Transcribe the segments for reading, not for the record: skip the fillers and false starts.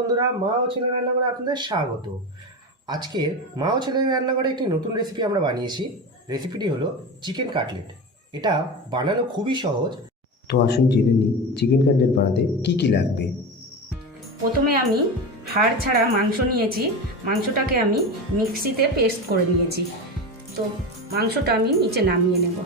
বন্ধুরা, মা ও ছেলের রান্নাঘরে আপনাদের স্বাগত। আজকের মা ও ছেলের রান্নাঘরে একটি নতুন রেসিপি আমরা বানিয়েছি। রেসিপিটি হলো চিকেন কাটলেট। এটা বানানো খুবই সহজ। তো আসুন জেনে নিই চিকেন কাটলেট বানাতে কী কী লাগবে। প্রথমে আমি হাড় ছাড়া মাংস নিয়েছি। মাংসটাকে আমি মিক্সিতে পেস্ট করে নিয়েছি। তো মাংসটা আমি নিচে নামিয়ে নেব।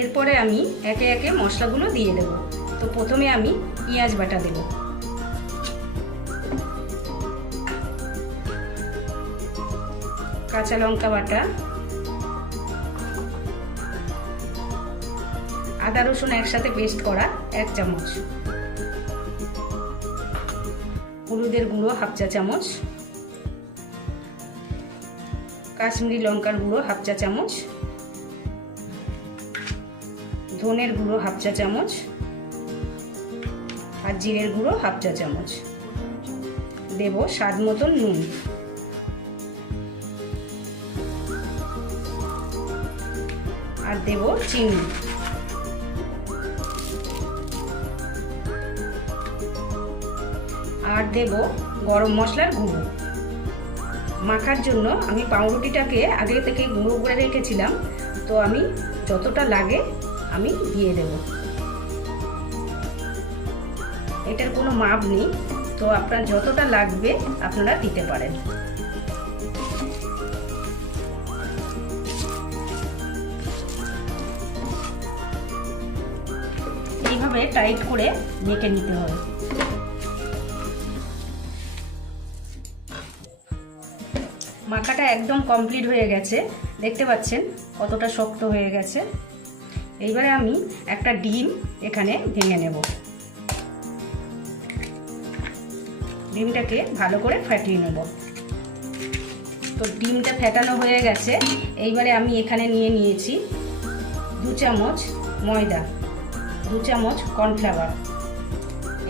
এরপরে আমি একে একে মশলাগুলো দিয়ে দেব। তো প্রথমে আমি পেঁয়াজ বাটা দেব, কাঁচা লঙ্কা বাটা, আদা রসুন একসাথে পেস্ট করা 1 চামচ, হলুদের গুঁড়ো 1/2 চা চামচ, কাশ্মীরি লঙ্কার গুঁড়ো 1/2 চা চামচ, ধনের গুঁড়ো 1/2 চা চামচ আর জিরের গুঁড়ো 1/2 চা চামচ। দেব স্বাদ মতন নুন। আর দেব চিনি। আর দেব গরম মশলার গুঁড়ো। মাখার জন্য আমি পাউরুটিটাকে আগে থেকে গুঁড়ো করে রেখেছিলাম। তো আমি যতটা লাগে আমি দিয়ে দেব। এটার কোনো মাপ নেই, তো আপনার যতটা লাগবে আপনারা দিতে পারেন। এইভাবে টাইট করে মেখে নিতে হবে। মাখাটা একদম কমপ্লিট হয়ে গেছে, দেখতে পাচ্ছেন কতটা শক্ত হয়ে গেছে। এইবারে আমি একটা ডিম এখানে ভেঙে নেব। ডিমটাকে ভালো করে ফাটিয়ে নেব। তো ডিমটা ফেটানো হয়ে গেছে। এইবারে আমি এখানে নিয়েছি 2 চামচ ময়দা, 2 চামচ কর্নফ্লাওয়ার।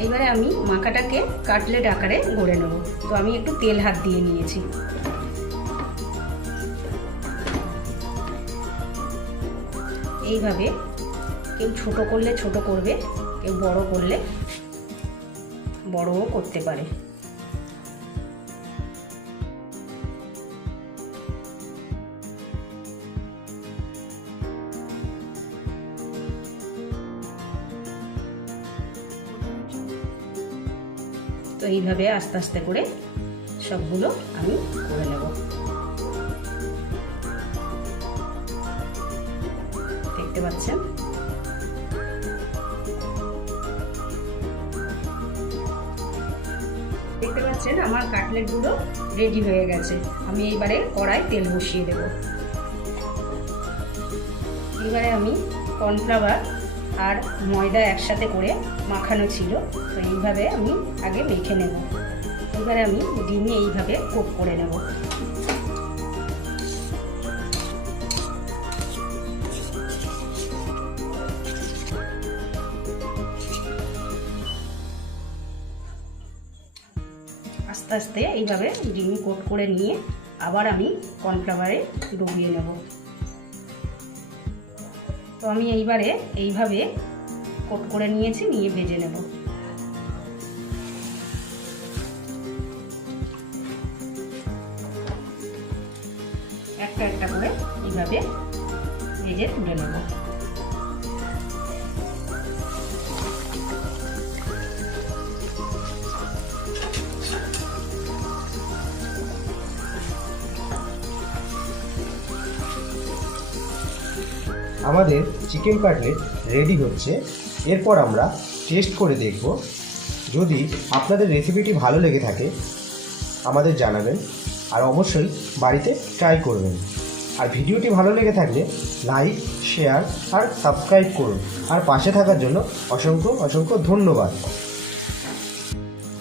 এইবারে আমি মাখাটাকে কাটলেট আকারে গড়ে নেব। তো আমি একটু তেল হাত দিয়ে নিয়েছি। এইভাবে কেউ ছোট করলে ছোট করবে, কেউ বড় করলে বড়ও করতে পারে। তো এইভাবে আস্তে আস্তে করে সবগুলো আমি করে নেব। দেখতে পাচ্ছেন আমার কাটলেটগুলো রেডি হয়ে গেছে। আমি এইবারে কড়াই তেল বসিয়ে দেব। এবারে আমি কর্নফ্লাওয়ার আর ময়দা একসাথে করে মাখানো ছিল, তো এইভাবে আমি আগে মেখে নেব। এবারে আমি ডিমে এইভাবে কোট করে নেব। আস্তে আস্তে এইভাবে ডিম কোট করে নিয়ে আবার আমি কর্নফ্লাওয়ারে ডুবিয়ে নেব। তো আমি এইবারে এইভাবে কোট করে নিয়েছি, নিয়ে ভেজে নেব। একটা একটা করে এইভাবে ভেজে তুলে নেব। আমাদের চিকেন কাটলেট রেডি হচ্ছে। এরপর আমরা টেস্ট করে দেখব। যদি আপনাদের রেসিপিটি ভালো লেগে থাকে আমাদের জানাবেন, আর অবশ্যই বাড়িতে ট্রাই করবেন। আর ভিডিওটি ভালো লেগে থাকলে লাইক, শেয়ার আর সাবস্ক্রাইব করুন। আর পাশে থাকার জন্য অসংখ্য অসংখ্য ধন্যবাদ।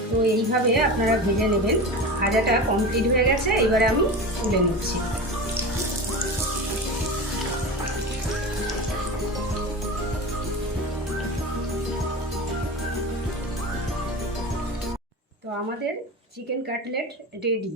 তো এইভাবে আপনারা ভেজে নেবেন। ভাজাটা কমপ্লিট হয়ে গেছে, এবারে আমি তুলে নিচ্ছি। তো আমাদের চিকেন কাটলেট রেডি।